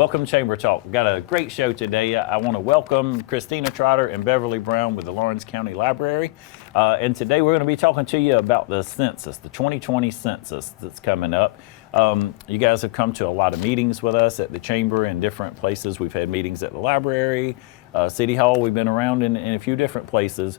Welcome to Chamber Talk. We've got a great show today. I want to welcome Christina Trotter and Beverly Brown with the Lawrence County Library. And today we're going to be talking to you about the census, the 2020 census that's coming up. You guys have come to a lot of meetings with us at the Chamber in different places. We've had meetings at the library, City Hall. We've been around in a few different places.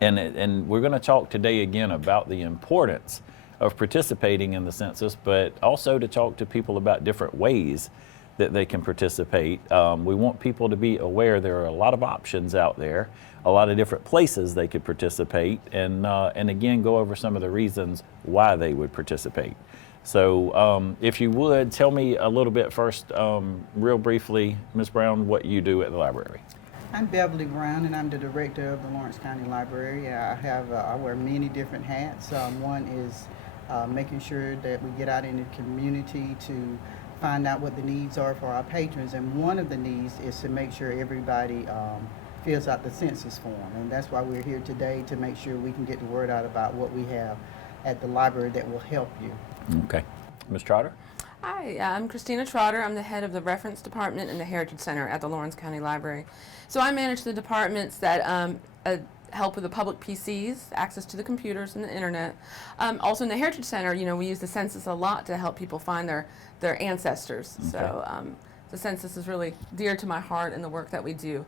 And we're going to talk today again about the importance of participating in the census, but also to talk to people about different ways that they can participate. We want people to be aware there are a lot of options out there, a lot of different places they could participate, and again, go over some of the reasons why they would participate. So if you would, tell me a little bit first, real briefly, Ms. Brown, what you do at the library. I'm Beverly Brown, and I'm the director of the Lawrence County Library. I wear many different hats. One is making sure that we get out in the community to find out what the needs are for our patrons, and one of the needs is to make sure everybody fills out the census form, and that's why we're here today, to make sure we can get the word out about what we have at the library that will help you. Okay. Ms. Trotter? Hi, I'm Christina Trotter. I'm the head of the Reference Department in the Heritage Center at the Lawrence County Library. So I manage the departments that help with the public PCs, access to the computers and the internet. Also in the Heritage Center, we use the census a lot to help people find their ancestors. Okay. So the census is really dear to my heart in the work that we do.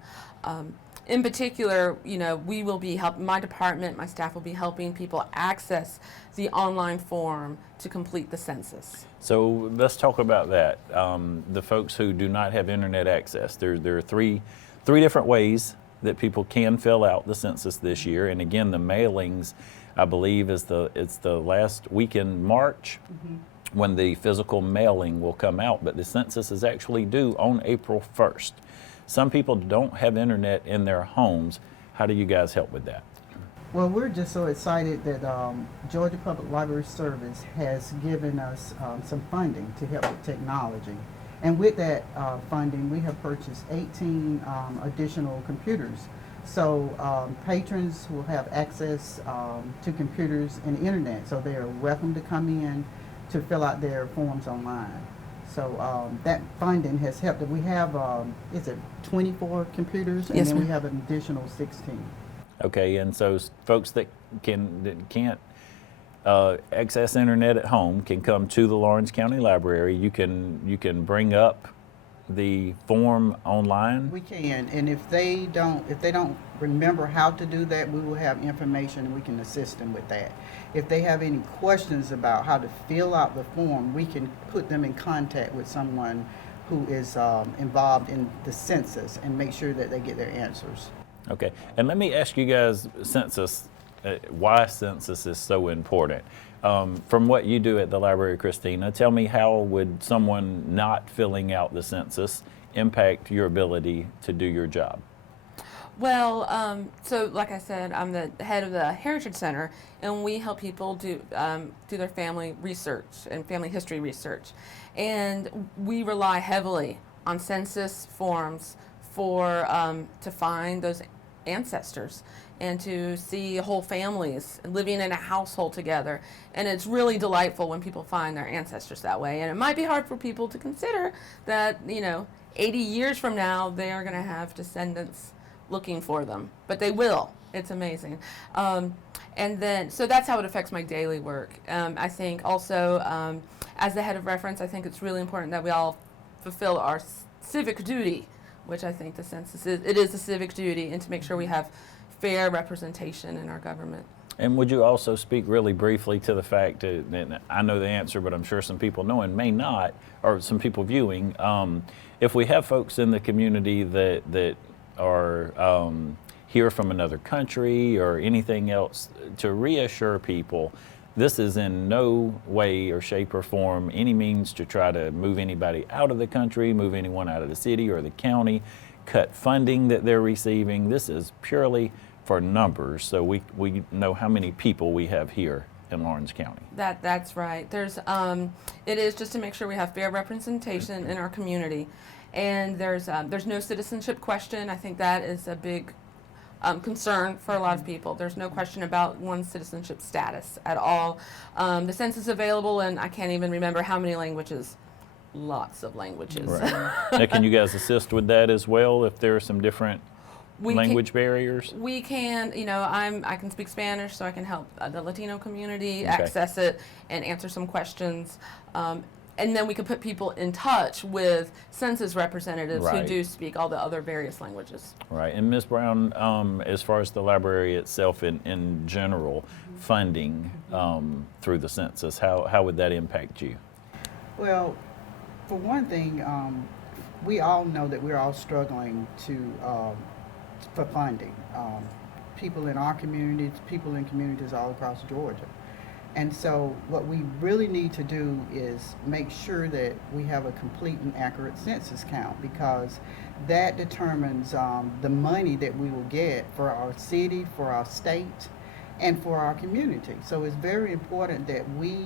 In particular, we will be my department, my staff will be helping people access the online form to complete the census. So let's talk about that. The folks who do not have internet access, there are three different ways that people can fill out the census this year. And again, the mailings, I believe, it's the last week in March when the physical mailing will come out, but the census is actually due on April 1st. Some people don't have internet in their homes. How do you guys help with that? Well, we're just so excited that Georgia Public Library Service has given us some funding to help with technology. And with that funding, we have purchased 18 additional computers. So patrons will have access to computers and internet. So they are welcome to come in to fill out their forms online. So that funding has helped. We have, 24 computers? And yes, then ma'am. we have an additional 16. Okay, and so folks that can't access internet at home can come to the Lawrence County Library. You can bring up the form online. We can, and if they don't remember how to do that, we will have information and we can assist them with that. If they have any questions about how to fill out the form, we can put them in contact with someone who is involved in the census and make sure that they get their answers. Okay, and let me ask you guys, why census is so important. From what you do at the library, Christina, tell me, how would someone not filling out the census impact your ability to do your job? Well, so like I said, I'm the head of the Heritage Center, and we help people do their family research and family history research. And we rely heavily on census forms to find those ancestors and to see whole families living in a household together. And it's really delightful when people find their ancestors that way. And it might be hard for people to consider that, 80 years from now, they are going to have descendants looking for them. But they will. It's amazing. And then, so that's how it affects my daily work. I think also, as the head of reference, I think it's really important that we all fulfill our civic duty, which I think the census is. It is a civic duty, and to make sure we have fair representation in our government. And would you also speak really briefly to the fact that I know the answer, but I'm sure some people know and may not, or some people viewing, if we have folks in the community that are here from another country or anything else, to reassure people, this is in no way or shape or form any means to try to move anybody out of the country, move anyone out of the city or the county, cut funding that they're receiving. This is purely for numbers, so we know how many people we have here in Lawrence County. That's right. It is just to make sure we have fair representation in our community, and there's no citizenship question. I think that is a big concern for a lot of people. There's no question about one's citizenship status at all. The census is available, and I can't even remember how many languages lots of languages. Right. Now, can you guys assist with that as well if there are some different language barriers? We can, I can speak Spanish, so I can help the Latino community access it and answer some questions. And then we could put people in touch with Census representatives who do speak all the other various languages. Right. And Ms. Brown, as far as the library itself in general, funding through the Census, how would that impact you? Well, for one thing, we all know that we're all struggling for funding. People in our communities, people in communities all across Georgia. And so what we really need to do is make sure that we have a complete and accurate census count, because that determines the money that we will get for our city, for our state, and for our community. So it's very important that we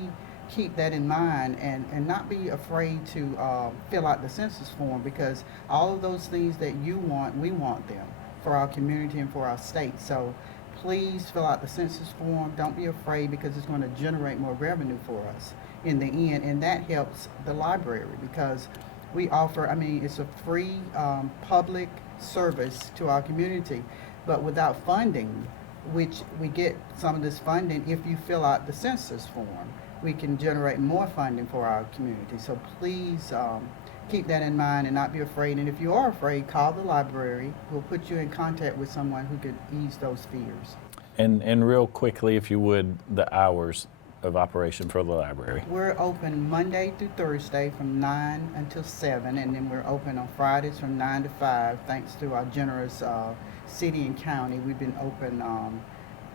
keep that in mind and not be afraid to fill out the census form, because all of those things that you want, we want them for our community and for our state. So please fill out the census form. Don't be afraid, because it's going to generate more revenue for us in the end, and that helps the library, because we offer, it's a free public service to our community, but without funding, which we get some of this funding if you fill out the census form, we can generate more funding for our community. So please keep that in mind and not be afraid. And if you are afraid, call the library. We'll put you in contact with someone who could ease those fears. And real quickly, if you would, the hours of operation for the library. We're open Monday through Thursday from 9 until 7, and then we're open on Fridays from 9 to 5. Thanks to our generous city and county, we've been open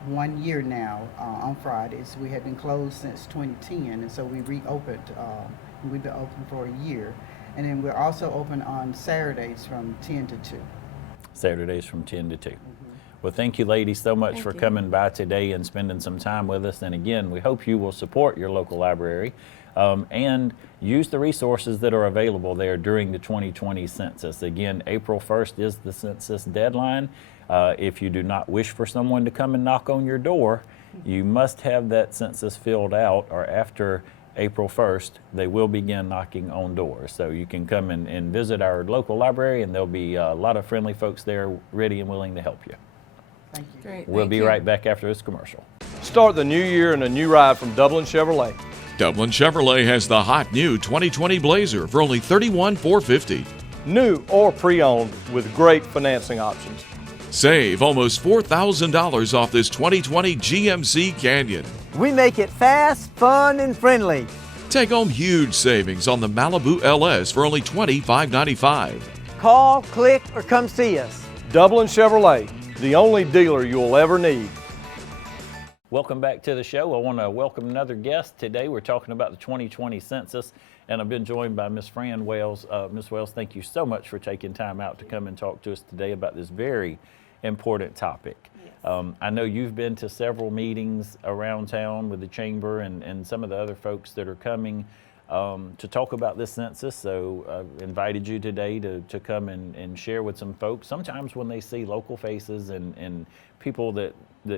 1 year now on Fridays. We have been closed since 2010, and so we reopened. We've been open for a year. And then we're also open on Saturdays from 10 to 2. Saturdays from 10 to 2. Well, thank you, ladies, so much for coming by today and spending some time with us. And again, we hope you will support your local library and use the resources that are available there during the 2020 census. Again, April 1st is the census deadline. If you do not wish for someone to come and knock on your door, you must have that census filled out, or after April 1st, they will begin knocking on doors. So you can come and visit our local library, and there'll be a lot of friendly folks there ready and willing to help you. Thank you. Great. We'll be right back after this commercial. Start the new year in a new ride from Dublin Chevrolet. Dublin Chevrolet has the hot new 2020 Blazer for only $31,450. New or pre-owned with great financing options. Save almost $4,000 off this 2020 GMC Canyon. We make it fast, fun, and friendly. Take home huge savings on the Malibu LS for only $25,995. Call, click, or come see us. Dublin Chevrolet, the only dealer you'll ever need. Welcome back to the show. I want to welcome another guest. Today we're talking about the 2020 census, and I've been joined by Ms. Fran Wales. Ms. Wales, thank you so much for taking time out to come and talk to us today about this very important topic. Yes. I know you've been to several meetings around town with the Chamber and some of the other folks that are coming to talk about this census, so I've invited you today to come and share with some folks. Sometimes when they see local faces and people that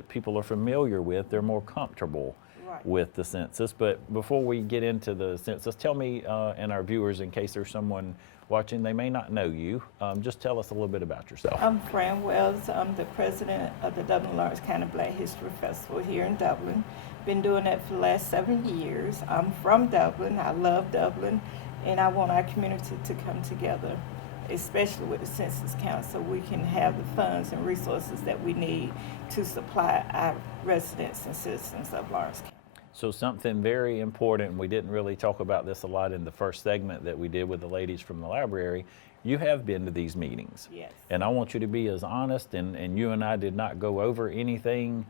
people are familiar with, they're more comfortable with the census. But before we get into the census, tell me and our viewers, in case there's someone watching, they may not know you, just tell us a little bit about yourself. I'm Fran Wales. I'm the president of the Dublin Lawrence County Black History Festival here in Dublin. Been doing that for the last 7 years. I'm from Dublin. I love Dublin, and I want our community to come together, especially with the census count, so we can have the funds and resources that we need to supply our residents and citizens of Lawrence County. So something very important, and we didn't really talk about this a lot in the first segment that we did with the ladies from the library, you have been to these meetings. Yes. And I want you to be as honest, and you and I did not go over anything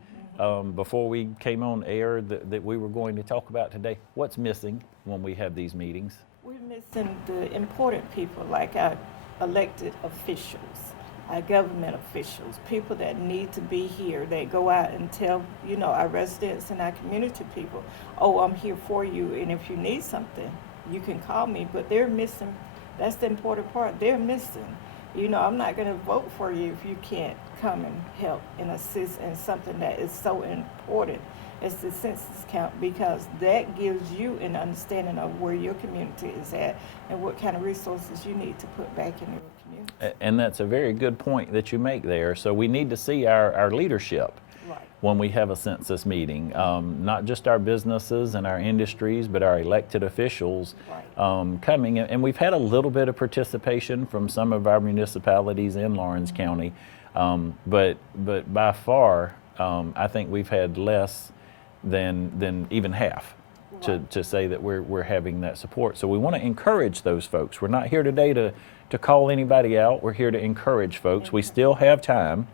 before we came on air that we were going to talk about today. What's missing when we have these meetings? We're missing the important people, like our elected officials, our government officials, people that need to be here. They go out and tell, our residents and our community people, oh, I'm here for you, and if you need something, you can call me. But they're missing. That's the important part. They're missing. You know, I'm not going to vote for you if you can't come and help and assist in something that is so important as the census count, because that gives you an understanding of where your community is at and what kind of resources you need to put back in your community. And that's a very good point that you make there. So we need to see our leadership Right. when we have a census meeting, not just our businesses and our industries, but our elected officials Right. coming. And we've had a little bit of participation from some of our municipalities in Lawrence County, but by far, I think we've had less than even half to say that we're having that support. So we want to encourage those folks. We're not here today to call anybody out. We're here to encourage folks. We still have time,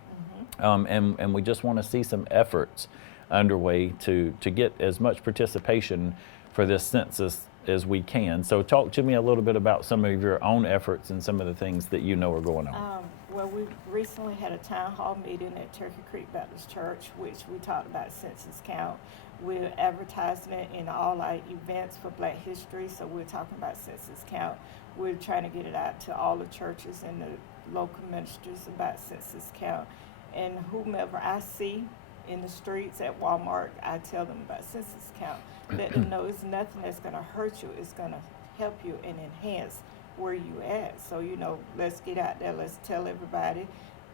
and we just want to see some efforts underway to get as much participation for this census as we can. So talk to me a little bit about some of your own efforts and some of the things that you know are going on. Well, we recently had a town hall meeting at Turkey Creek Baptist Church, which we talked about census count. We're advertising it in all our events for Black History, so we're talking about census count. We're trying to get it out to all the churches and the local ministers about census count. And whomever I see in the streets at Walmart, I tell them about census count. Let them know it's nothing that's going to hurt you. It's going to help you and enhance where you at. So, you know, let's get out there. Let's tell everybody.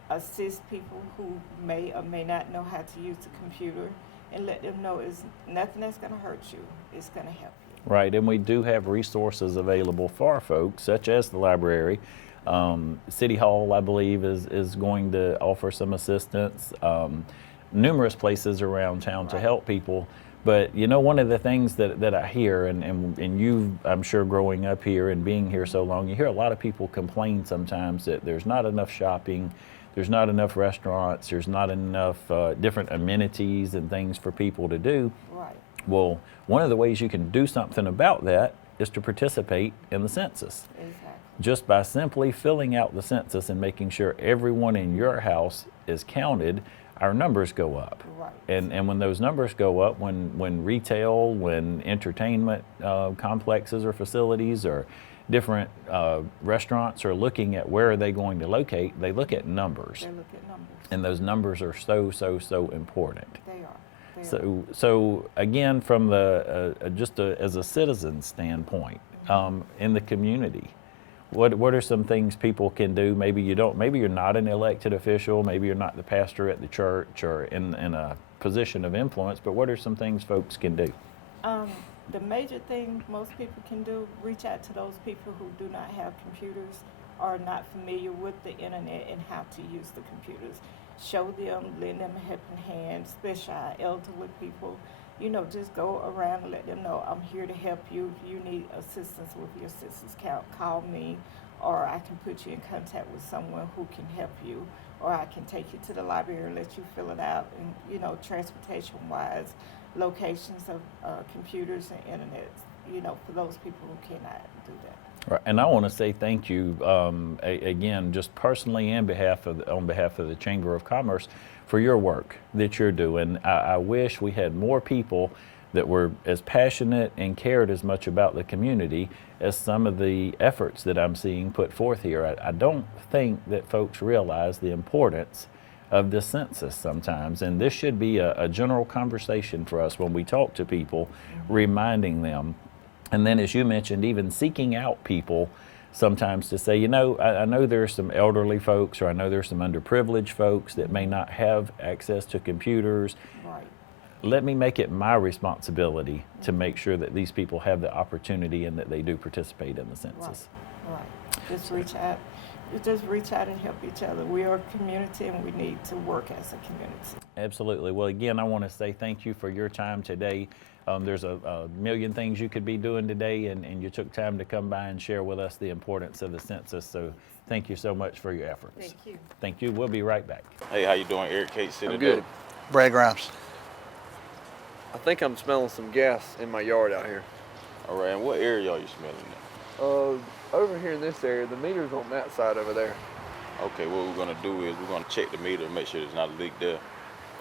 Assist people who may or may not know how to use the computer, and let them know it's nothing that's going to hurt you. It's going to help you. Right, and we do have resources available for our folks, such as the library. City Hall, I believe, is going to offer some assistance. Numerous places around town to help people. But you know, one of the things that I hear, and you, I'm sure, growing up here and being here so long, you hear a lot of people complain sometimes that there's not enough shopping, there's not enough restaurants, there's not enough different amenities and things for people to do. Right. Well, one of the ways you can do something about that is to participate in the census. Exactly. Just by simply filling out the census and making sure everyone in your house is counted, our numbers go up. Right. And when those numbers go up, when retail, when entertainment complexes or facilities or different restaurants are looking at where are they going to locate, they look at numbers. They look at numbers. And those numbers are so important. They are. So again, from the as a citizen standpoint, in the community, what are some things people can do? Maybe you're not an elected official, maybe you're not the pastor at the church or in a position of influence, but what are some things folks can do? The major thing most people can do, reach out to those people who do not have computers or are not familiar with the internet and how to use the computers. Show them, lend them a helping hand, especially our elderly people. You know, just go around and let them know I'm here to help you. If you need assistance with your census count, call me, or I can put you in contact with someone who can help you, or I can take you to the library and let you fill it out. And, you know, transportation-wise, locations of computers and internet, you know, for those people who cannot do that. Right. And I want to say thank you again, just personally on behalf of the Chamber of Commerce, for your work that you're doing. I wish we had more people that were as passionate and cared as much about the community as some of the efforts that I'm seeing put forth here. I don't think that folks realize the importance of the census sometimes, and this should be a general conversation for us when we talk to people, reminding them. And then, as you mentioned, even seeking out people sometimes to say, you know, I know there's some elderly folks, or I know there's some underprivileged folks that may not have access to computers. Right. Let me make it my responsibility to make sure that these people have the opportunity and that they do participate in the census. Right. Just reach out. Just reach out and help each other. We are a community and we need to work as a community. Absolutely. Well, again, I want to say thank you for your time today. There's a million things you could be doing today, and you took time to come by and share with us the importance of the census. So thank you so much for your efforts. Thank you. Thank you. We'll be right back. Hey, how you doing? Eric Kate City. I'm good. Brad Grimes. I think I'm smelling some gas in my yard out here. All right, and what area are you smelling at? Over here in this area, the meter's on that side over there. Okay, what we're gonna do is we're gonna check the meter and make sure there's not a leak there.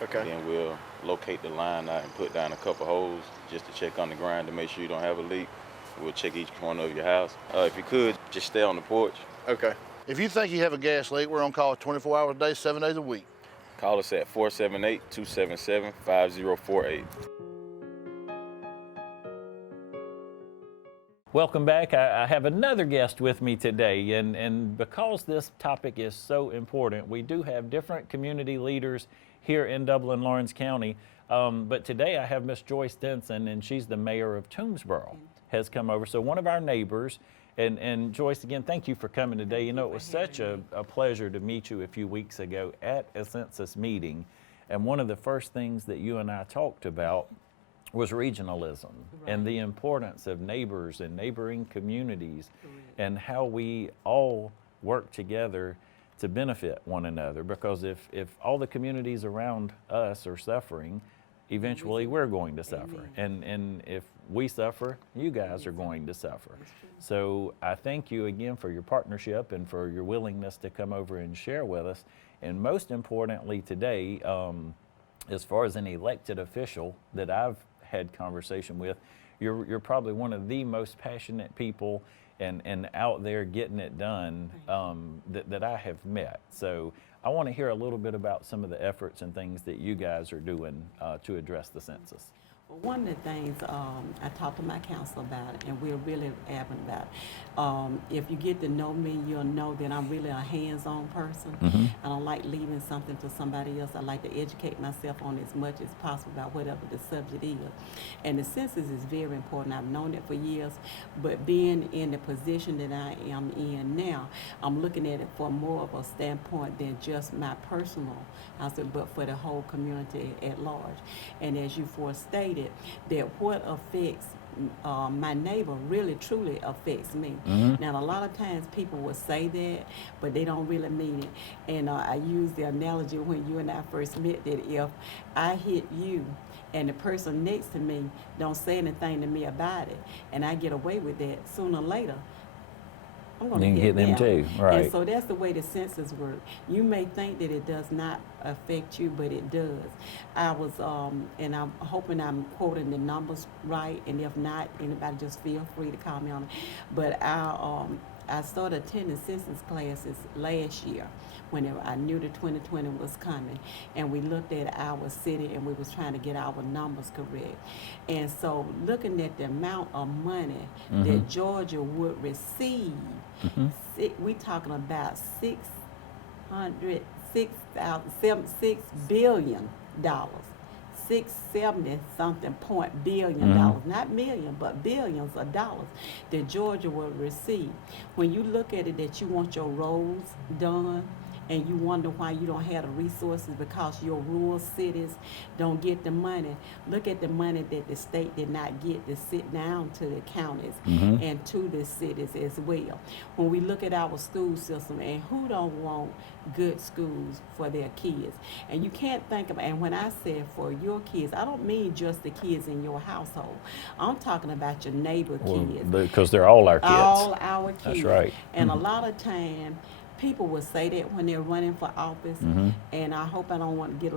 Okay. Then we'll locate the line out and put down a couple holes just to check on the ground to make sure you don't have a leak. We'll check each corner of your house. If you could, just stay on the porch. Okay. If you think you have a gas leak, we're on call 24 hours a day, 7 days a week. Call us at 478-277-5048. Welcome back. I have another guest with me today, and because this topic is so important, we do have different community leaders here in Dublin, Lawrence County. But today I have Miss Joyce Denson, and she's the mayor of Toomsboro, has come over. So one of our neighbors, and Joyce, again, thank you for coming today. You know, it was such a pleasure to meet you a few weeks ago at a census meeting. And one of the first things that you and I talked about was regionalism and the importance of neighbors and neighboring communities and how we all work together to benefit one another, because if all the communities around us are suffering, eventually we're going to suffer. And if we suffer, you guys are going to suffer. So I thank you again for your partnership and for your willingness to come over and share with us. And most importantly today, as far as an elected official that I've had conversation with, you're probably one of the most passionate people and out there getting it done that I have met. So I want to hear a little bit about some of the efforts and things that you guys are doing to address the census. Well, one of the things I talked to my council about it, and we're really adamant about it. If you get to know me, you'll know that I'm really a hands-on person. I don't like leaving something to somebody else. I like to educate myself on as much as possible about whatever the subject is. And the census is very important. I've known it for years, but being in the position that I am in now, I'm looking at it from more of a standpoint than just my personal house, but for the whole community at large. And as you forestated, that what affects my neighbor really truly affects me. Now, a lot of times people will say that, but they don't really mean it. And I use the analogy when you and I first met, that if I hit you and the person next to me don't say anything to me about it, and I get away with that, sooner or later I'm going to hit them too. Right. And so that's the way the census works. You may think that it does not affect you, but it does. I was, and I'm hoping I'm quoting the numbers right, and if not, anybody just feel free to call me on it. But I started attending census classes last year when I knew that 2020 was coming, and we looked at our city and we was trying to get our numbers correct. And so looking at the amount of money that Georgia would receive, we talking about $6 billion. 670 something billion dollars, not million, but billions of dollars that Georgia will receive. When you look at it, that you want your roads done, and you wonder why you don't have the resources because your rural cities don't get the money. Look at the money that the state did not get to sit down to the counties and to the cities as well. When we look at our school system, and who don't want good schools for their kids? And you can't think about, and when I say for your kids, I don't mean just the kids in your household. I'm talking about your neighbor kids. Because they're all our kids. All our kids. That's right. And a lot of time, people will say that when they're running for office, and I hope I don't want to get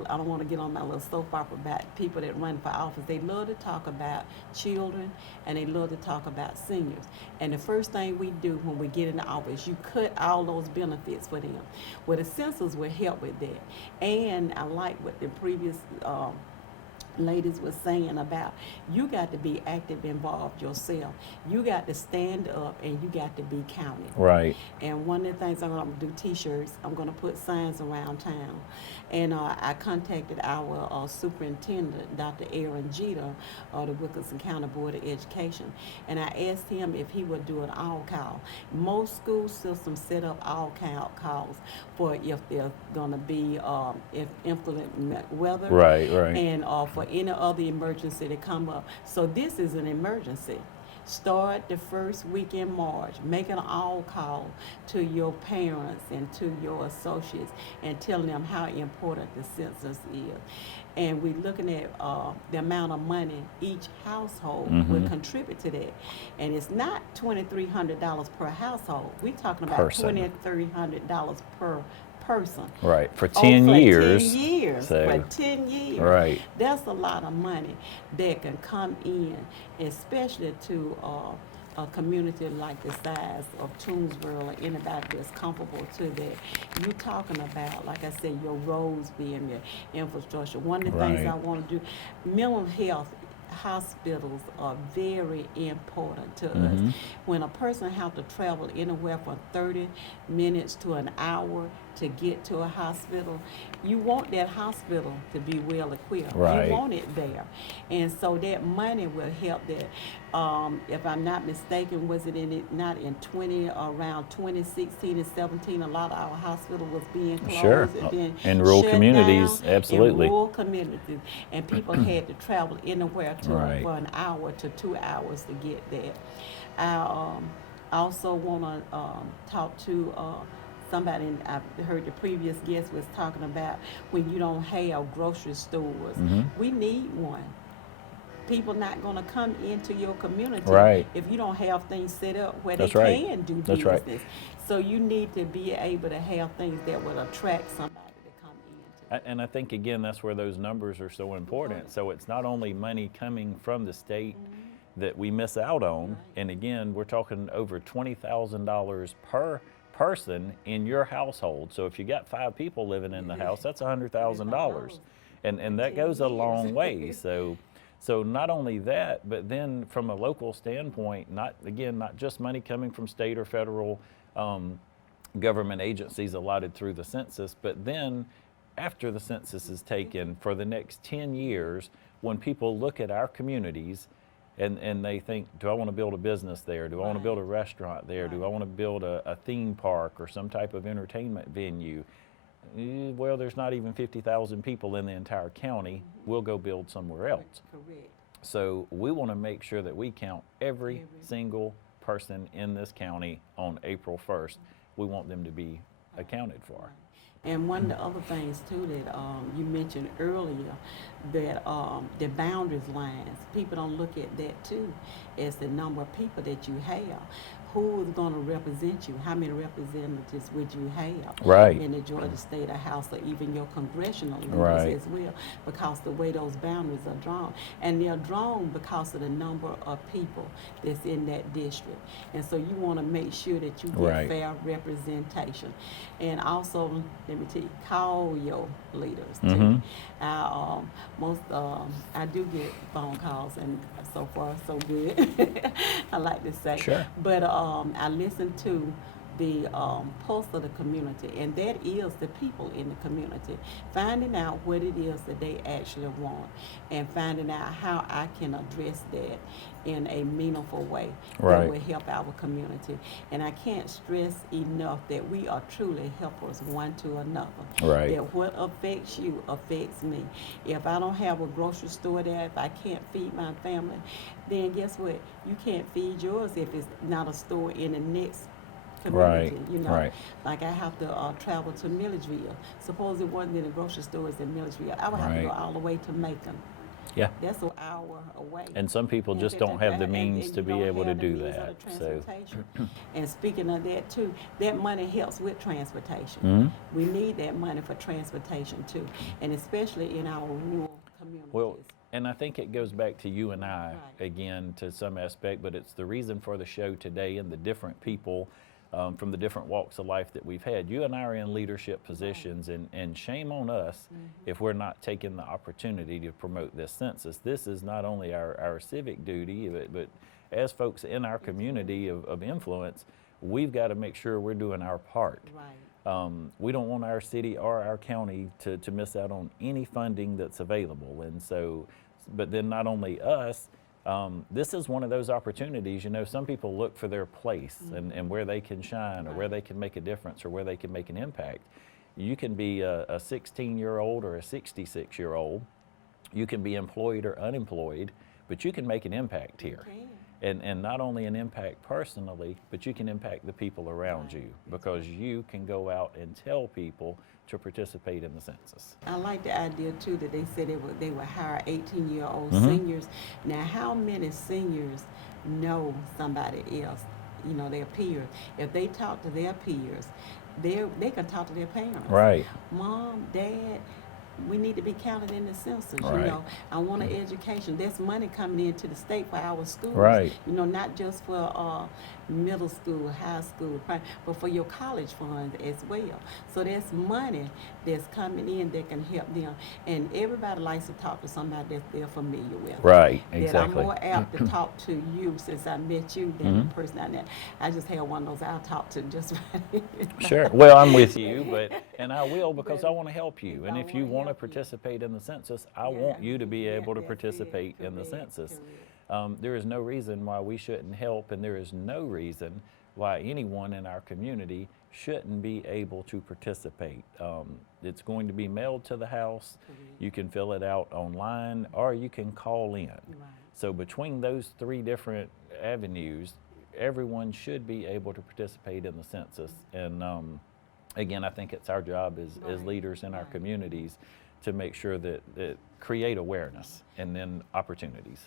on my little soap opera about people that run for office. They love to talk about children, and they love to talk about seniors. And the first thing we do when we get in the office, you cut all those benefits for them. Well, the census will help with that. And I like what the previous ladies was saying about, you got to be active, involved yourself. You got to stand up, and you got to be counted. Right. And one of the things I'm going to do, T-shirts. I'm going to put signs around town. And I contacted our superintendent, Dr. Aaron Jeter, of the Wilkinson County Board of Education, and I asked him if he would do an all-call. Most school systems set up all-call calls for if they're going to be inclement weather, and for any other emergency that come up. So this is an emergency. Start the first week in March. Make an all-call to your parents and to your associates and telling them how important the census is. And we're looking at the amount of money each household will contribute to that. And it's not $2,300 per household. We're talking about $2,300 per person. Right, for 10 years. 10 years. So, for 10 years. Right. That's a lot of money that can come in, especially to a community like the size of Toonsboro or anybody that's comparable to that, you're talking about, like I said, your roads being there, infrastructure. One of the things I want to do, mental health hospitals are very important to us. When a person has to travel anywhere from 30 minutes to an hour to get to a hospital, you want that hospital to be well equipped. Right. You want it there. And so that money will help that. If I'm not mistaken, was it not in around 2016 and 17, a lot of our hospital was being closed. Sure. And being In rural shut communities, down, absolutely. In rural communities. And people had to travel anywhere Right. for an hour to 2 hours to get there. I also want to talk to somebody, and I heard the previous guest was talking about when you don't have grocery stores. We need one. People not going to come into your community if you don't have things set up where they can do business. Right. So you need to be able to have things that will attract somebody to come into. And I think, again, that's where those numbers are so important. So it's not only money coming from the state that we miss out on, and again, we're talking over $20,000 per person in your household. So if you got 5 people living in the house, that's $100,000, and that goes a long way. So not only that, but then from a local standpoint, not just money coming from state or federal government agencies allotted through the census, but then after the census is taken for the next 10 years, when people look at our communities and they think, do I want to build a business there? Do I want to build a restaurant there? Do I want to build a theme park or some type of entertainment venue? Well, there's not even 50,000 people in the entire county. We'll go build somewhere else. Correct. So we want to make sure that we count every single person in this county on April 1st. We want them to be accounted for. And one of the other things too that you mentioned earlier, that the boundaries lines, people don't look at that too as the number of people that you have. Who is going to represent you? How many representatives would you have in the Georgia State House, or even your congressional leaders as well, because the way those boundaries are drawn. And they're drawn because of the number of people that's in that district. And so you want to make sure that you get fair representation. And also, let me tell you, call your leaders too. I do get phone calls, and so far so good. I like to say. Sure. But I listen to the pulse of the community, and that is the people in the community, finding out what it is that they actually want, and finding out how I can address that in a meaningful way that will help our community. And I can't stress enough that we are truly helpers one to another. That what affects you affects me. If I don't have a grocery store there, if I can't feed my family, then guess what? You can't feed yours if it's not a store in the next community, you know. Like I have to travel to Milledgeville. Suppose it wasn't in the grocery stores in Milledgeville, I would have to go all the way to Macon. That's an hour away. And some people just don't have the means to be able to do that. So. And speaking of that too, that money helps with transportation. We need that money for transportation too, and especially in our rural communities. Well, and I think it goes back to you and I again to some aspect, but it's the reason for the show today and the different people from the different walks of life that we've had. You and I are in leadership positions, and shame on us if we're not taking the opportunity to promote this census. This is not only our civic duty, but as folks in our community of influence, we've got to make sure we're doing our part. We don't want our city or our county to miss out on any funding that's available. And so, but then not only us, this is one of those opportunities. You know, some people look for their place and where they can shine or where they can make a difference or where they can make an impact. You can be a 16-year-old or a 66-year-old. You can be employed or unemployed, but you can make an impact here. And not only an impact personally, but you can impact the people around you, because you can go out and tell people to participate in the census. I like the idea too that they said they would hire 18-year-old seniors. Now, how many seniors know somebody else, you know, their peers? If they talk to their peers, they can talk to their parents. Mom, Dad, we need to be counted in the census. Right. You know, I want an education. There's money coming into the state for our schools. Right. You know, not just for middle school, high school, but for your college funds as well. So there's money that's coming in that can help them. And everybody likes to talk to somebody that they're familiar with. Right, That exactly. I'm more apt to talk to you since I met you than the person I met. I just had one of those I'll talk to just right. Sure. Well, I'm with you, and I will because I want to help you. And if you want to participate in the census, I want you to be able to participate in the census. There is no reason why we shouldn't help, and there is no reason why anyone in our community shouldn't be able to participate. It's going to be mailed to the house. You can fill it out online, or you can call in. So between those three different avenues, everyone should be able to participate in the census. And again, I think it's our job as leaders in our communities to make sure that create awareness and then opportunities.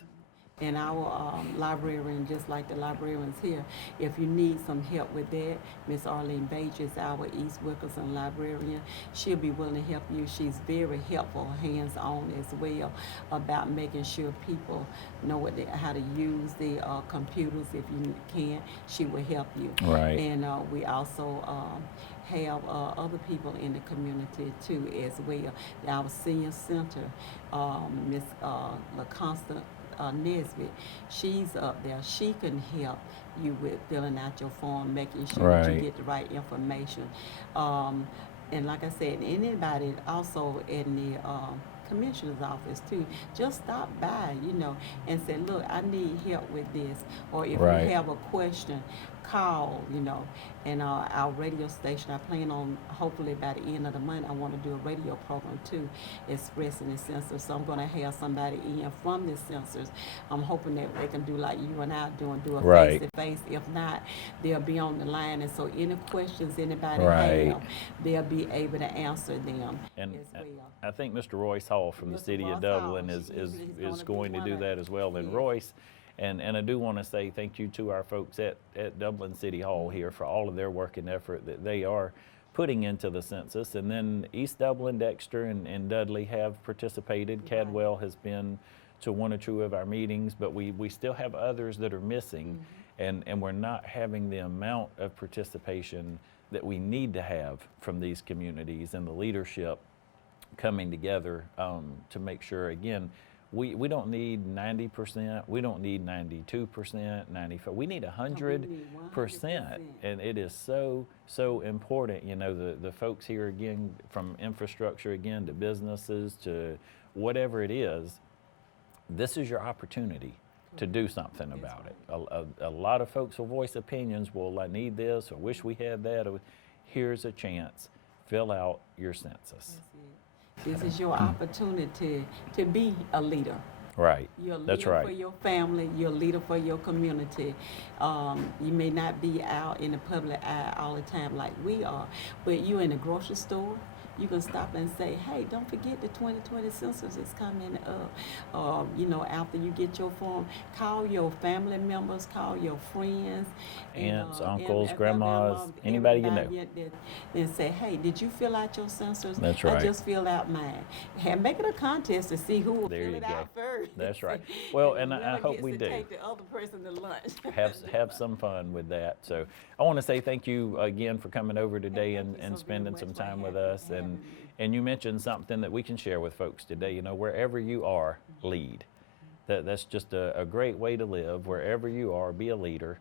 And our librarian, just like the librarians here, if you need some help with that, Miss Arlene Bates is our East Wilkerson librarian. She'll be willing to help you. She's very helpful, hands-on as well, about making sure people know how to use the computers. If you can't, she will help you. Right. And we also have other people in the community too as well. Our senior center, Miss LaConsta Nesbitt, she's up there. She can help you with filling out your form, making sure that you get the right information. And like I said, anybody also in the commissioner's office too, just stop by, you know, and say, look, I need help with this. Or if you have a question, call, you know. And our radio station, I plan on, hopefully by the end of the month, I want to do a radio program too, expressing the census. So I'm going to have somebody in from the census. I'm hoping that they can do like you and I do a face-to-face. If not, they'll be on the line. And so any questions anybody have, they'll be able to answer them and as well. I think Mr. Royce Hall from the city of Dublin is going to do that as well. And Royce, and I do want to say thank you to our folks at Dublin City Hall here for all of their work and effort that they are putting into the census. And then East Dublin, Dexter, and Dudley have participated. Cadwell has been to one or two of our meetings, but we still have others that are missing, and we're not having the amount of participation that we need to have from these communities and the leadership coming together to make sure, again, we don't need 90%, we don't need 92%, 95%, we need 100%. And it is so important, you know, the folks here, again, from infrastructure, again, to businesses, to whatever it is, this is your opportunity to do something about it. A lot of folks will voice opinions, well, I need this, or wish we had that. Or, here's a chance, fill out your census. This is your opportunity to be a leader. Right. You're a That's leader right. for your family. You're a leader for your community. You may not be out in the public eye all the time like we are, but you're in the grocery store. You can stop and say, hey, don't forget the 2020 census is coming up. You know, after you get your form, call your family members, call your friends. Aunts, uncles, grandmas, anybody you know. And say, hey, did you fill out your census? That's right. I just filled out mine. Make it a contest to see who will There fill you it go. out first. That's right. Well, and I winner hope gets we to do. Take the other person to lunch. have some fun with that. So I want to say thank you again for coming over today and spending some time with us. And you mentioned something that we can share with folks today. You know, wherever you are, lead. That's just a great way to live. Wherever you are, be a leader.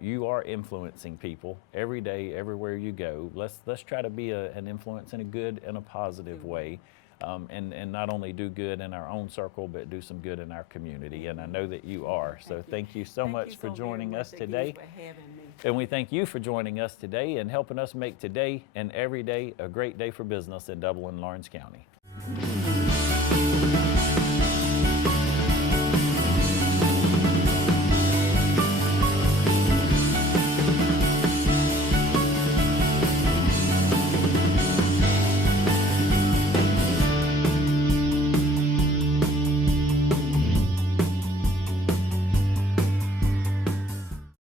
You are influencing people every day, everywhere you go. Let's try to be an influence in a good and a positive way. And not only do good in our own circle, but do some good in our community. And I know that you are. So thank you so much for joining us today. And we thank you for joining us today and helping us make today and every day a great day for business in Dublin, Lawrence County.